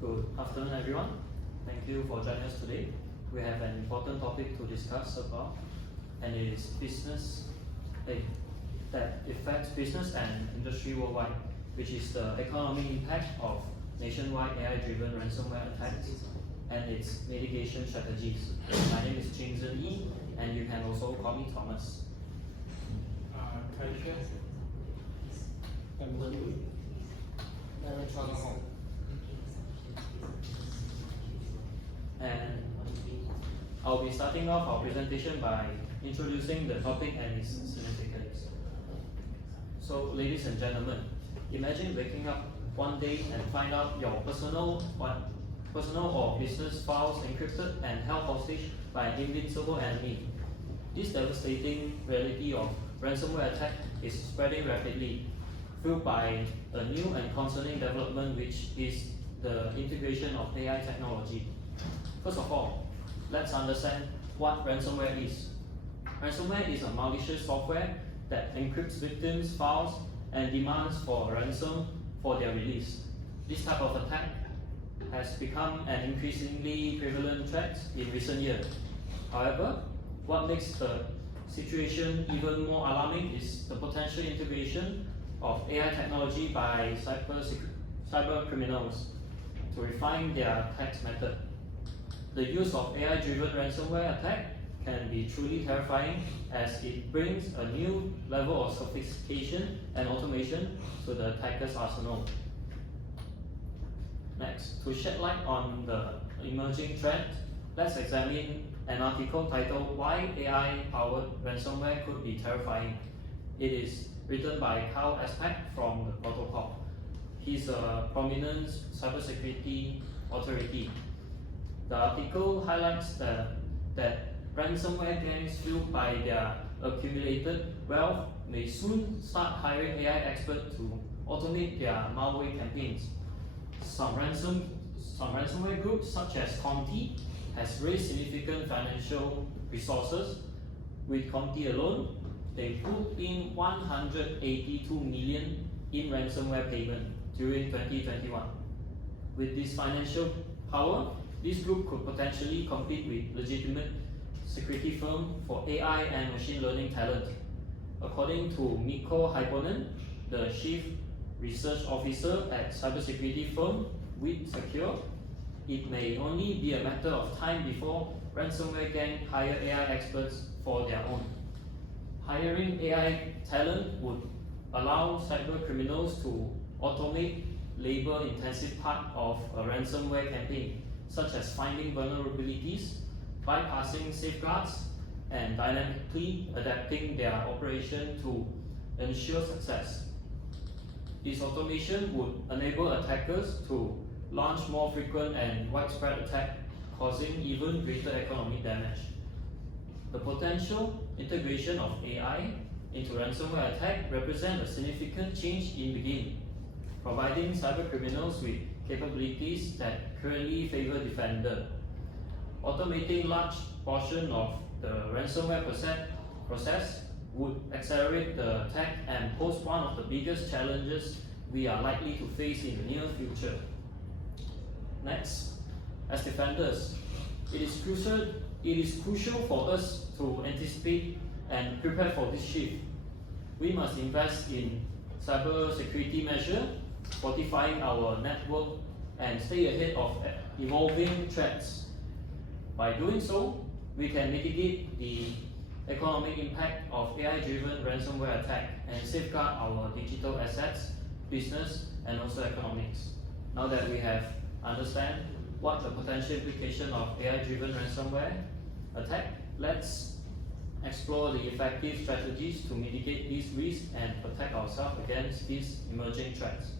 Good afternoon, everyone. Thank you for joining us today. We have an important topic to discuss about, and it is business that affects business and industry worldwide, which is the economic impact of nationwide AI-driven ransomware attacks and its mitigation strategies. My name is Ching, and you can also call me Thomas. And I'll be starting off our presentation by introducing the topic and its significance. So, ladies and gentlemen, imagine waking up one day and find out your personal or business files encrypted and held hostage by an invincible enemy. This devastating reality of ransomware attack is spreading rapidly, fueled by a new and concerning development, which is the integration of AI technology. First of all, let's understand what ransomware is. Ransomware is a malicious software that encrypts victims' files and demands for a ransom for their release. This type of attack has become an increasingly prevalent threat in recent years. However, what makes the situation even more alarming is the potential integration of AI technology by cyber criminals to refine their attack method. The use of AI-driven ransomware attack can be truly terrifying, as it brings a new level of sophistication and automation to the attacker's arsenal. Next, to shed light on the emerging threat, let's examine an article titled "Why AI-Powered Ransomware Could Be Terrifying." It is written by Carl Aspect from the protocol. He's a prominent cybersecurity authority. The article highlights that ransomware gangs fueled by their accumulated wealth may soon start hiring AI experts to automate their malware campaigns. Some ransomware groups, such as Conti, has raised significant financial resources. With Conti alone, they put in 182 million in ransomware payment during 2021. With this financial power, this group could potentially compete with legitimate security firms for AI and machine learning talent. According to Mikko Hyponen, the Chief Research Officer at cybersecurity firm WithSecure, it may only be a matter of time before ransomware gangs hire AI experts for their own. Hiring AI talent would allow cyber criminals to automate labor-intensive part of a ransomware campaign, such as finding vulnerabilities, bypassing safeguards, and dynamically adapting their operation to ensure success. This automation would enable attackers to launch more frequent and widespread attacks, causing even greater economic damage. The potential integration of AI into ransomware attack represents a significant change in beginning, providing cyber criminals with capabilities that currently favor defender. Automating large portion of the ransomware process would accelerate the attack and pose one of the biggest challenges we are likely to face in the near future. Next, as defenders, it is crucial for us to anticipate and prepare for this shift. We must invest in cyber security measures, fortifying our network, and stay ahead of evolving threats. By doing so, we can mitigate the economic impact of AI-driven ransomware attack and safeguard our digital assets, business, and also economics. Now that we have understand what the potential implication of AI-driven ransomware attack, let's explore the effective strategies to mitigate these risks and protect ourselves against these emerging threats.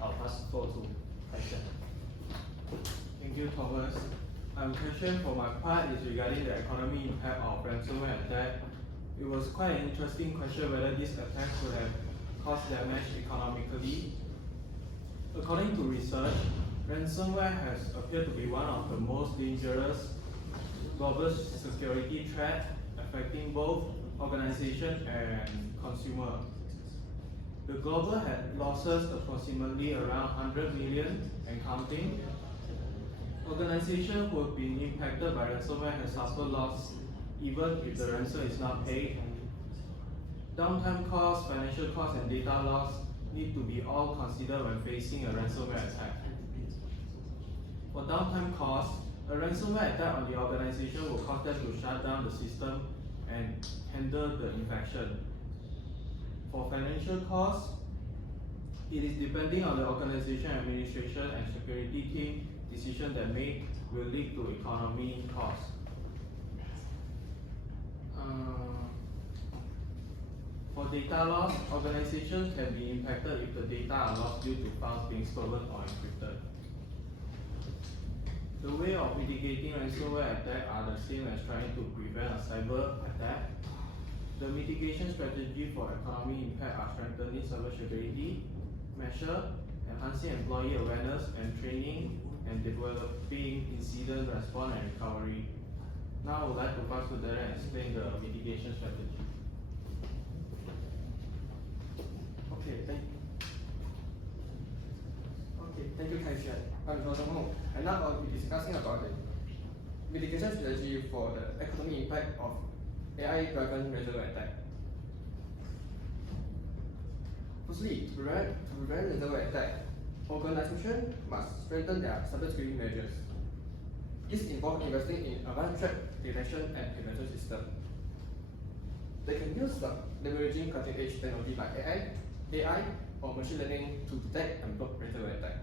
I'll pass the floor to Xuan. Thank you, Thomas. Question for my part is regarding the economic impact of ransomware attack. It was quite an interesting question whether this attack could have caused damage economically. According to research, ransomware has appeared to be one of the most dangerous global security threats, affecting both organization and consumer. The global had losses approximately around 100 million and counting. Organizations who have been impacted by ransomware have suffered loss even if the ransom is not paid. Downtime costs, financial costs, and data loss need to be all considered when facing a ransomware attack. For downtime costs, a ransomware attack on the organization will cause them to shut down the system and handle the infection. For financial costs, it is depending on the organization administration and security team decision that made will lead to economy costs. For data loss, organizations can be impacted if the data are lost due to files being stolen or encrypted. The way of mitigating ransomware attack are the same as trying to prevent a cyber attack. The mitigation strategy for economy impact are strengthening cybersecurity measure, enhancing employee awareness and training, and developing incident response and recovery. Now I would like to pass to Zhen and explain the mitigation strategy. Thank you, Xuan. I'm Zhong, and now I'll be discussing about the mitigation strategy for the economic impact of AI-driven ransomware attack. Firstly, to prevent ransomware attack, organizations must strengthen their cybersecurity measures. This involves investing in advanced threat detection and prevention system. They can use leveraging cutting-edge technology like AI, or machine learning to detect and block ransomware attack.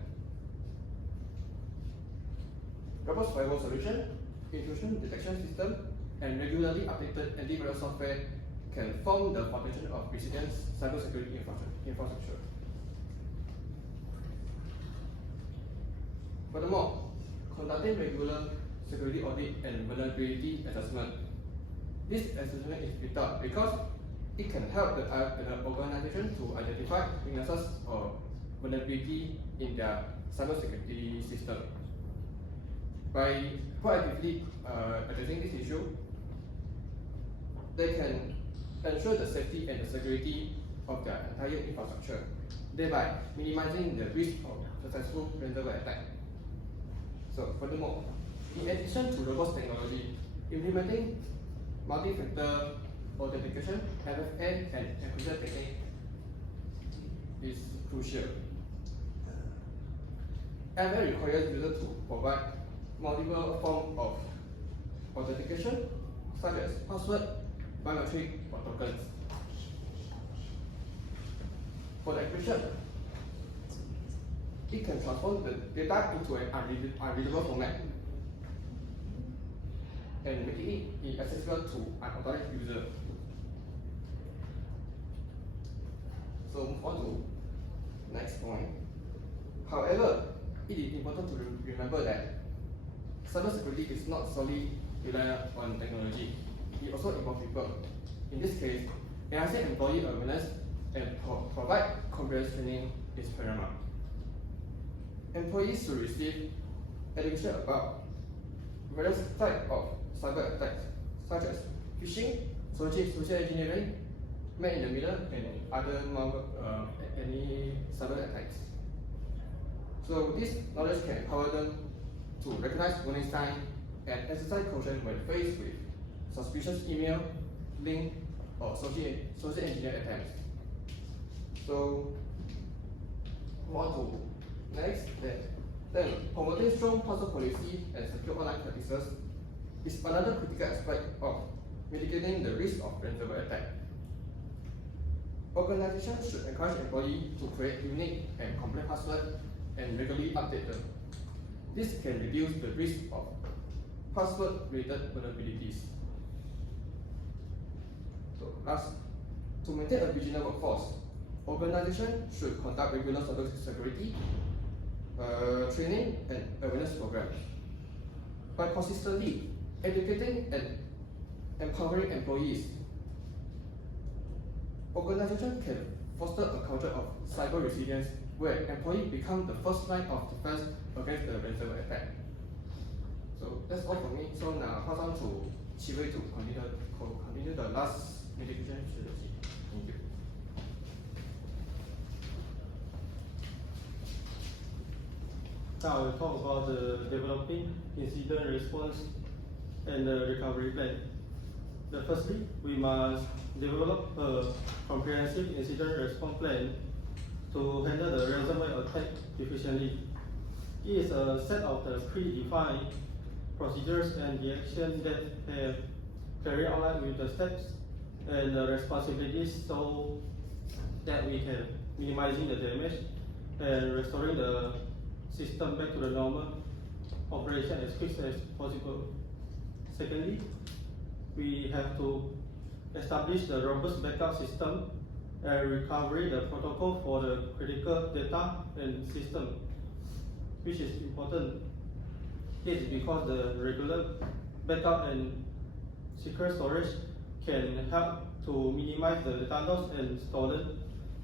Robust firewall solution, intrusion detection system, and regularly updated antivirus software can form the foundation of resilient cybersecurity infrastructure. Furthermore, conducting regular security audit and vulnerability assessment. This assessment is vital because it can help the organization to identify weaknesses or vulnerability in their cybersecurity system. By proactively addressing this issue, they can ensure the safety and the security of their entire infrastructure, thereby minimizing the risk of successful ransomware attack. So, furthermore, in addition to robust technology, implementing multi-factor authentication, MFA, and encryption technique is crucial. MFA requires users to provide multiple forms of authentication, such as password, biometric, or tokens. For the encryption, it can transform the data into an unreadable format and making it inaccessible to unauthorized users. So move on to next point. However, it is important to remember that cybersecurity is not solely reliant on technology. It also involves people. In this case, enhancing employee awareness and provide comprehensive training is paramount. Employees should receive education about various types of cyber attacks, such as phishing, social engineering, man in the middle, and other any cyber attacks. So this knowledge can empower them to recognize warning signs and exercise caution when faced with suspicious email, link, or social engineering attempts. So move on to next. Then promoting strong password policy and secure online practices is another critical aspect of mitigating the risk of ransomware attack. Organizations should encourage employees to create unique and complex passwords and regularly update them. This can reduce the risk of password-related vulnerabilities. So last, to maintain a vigilant workforce, organizations should conduct regular cybersecurity training and awareness programs. By consistently educating and empowering employees, organizations can foster a culture of cyber resilience where employees become the first line of defense against the ransomware attack. So that's all for me. So now pass on to Chee to continue the last mitigation strategy. Thank you. Now I will talk about the developing incident response and the recovery plan. Firstly, we must develop a comprehensive incident response plan to handle the ransomware attack efficiently. It is a set of the predefined procedures and the actions that have carried out with the steps and the responsibilities so that we can minimizing the damage and restoring the system back to the normal operation as quick as possible. Secondly, we have to establish the robust backup system and recovery the protocol for the critical data and system, which is important. This is because the regular backup and secure storage can help to minimize the data loss and stolen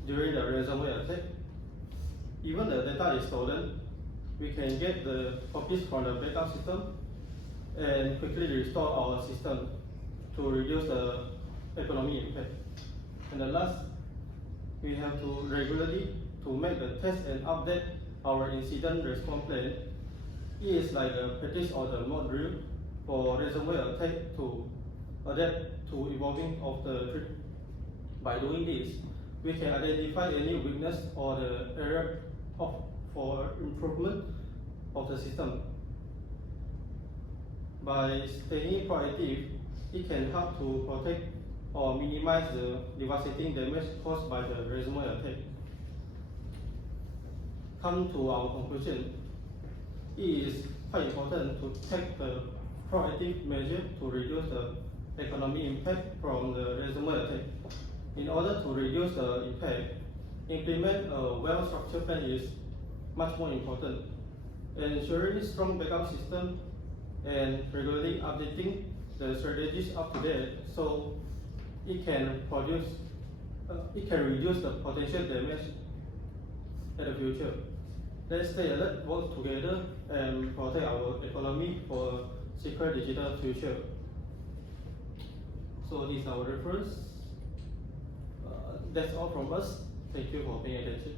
during the ransomware attack. Even the data is stolen, we can get the copies from the backup system and quickly restore our system to reduce the economic impact. And the last, we have to regularly to make the test and update our incident response plan. It is like a practice or the mock drill for ransomware attack to adapt to evolving of the threat. By doing this, we can identify any weakness or the area for improvement of the system. By staying proactive, it can help to protect or minimize the devastating damage caused by the ransomware attack. Come to our conclusion. It is quite important to take the proactive measure to reduce the economic impact from the ransomware attack. In order to reduce the impact, implement a well-structured plan is much more important. Ensuring strong backup system and regularly updating the strategies up to date so it can reduce the potential damage in the future. Let's stay alert, work together, and protect our economy for a secure digital future. So these are our reference. That's all from us. Thank you for paying attention.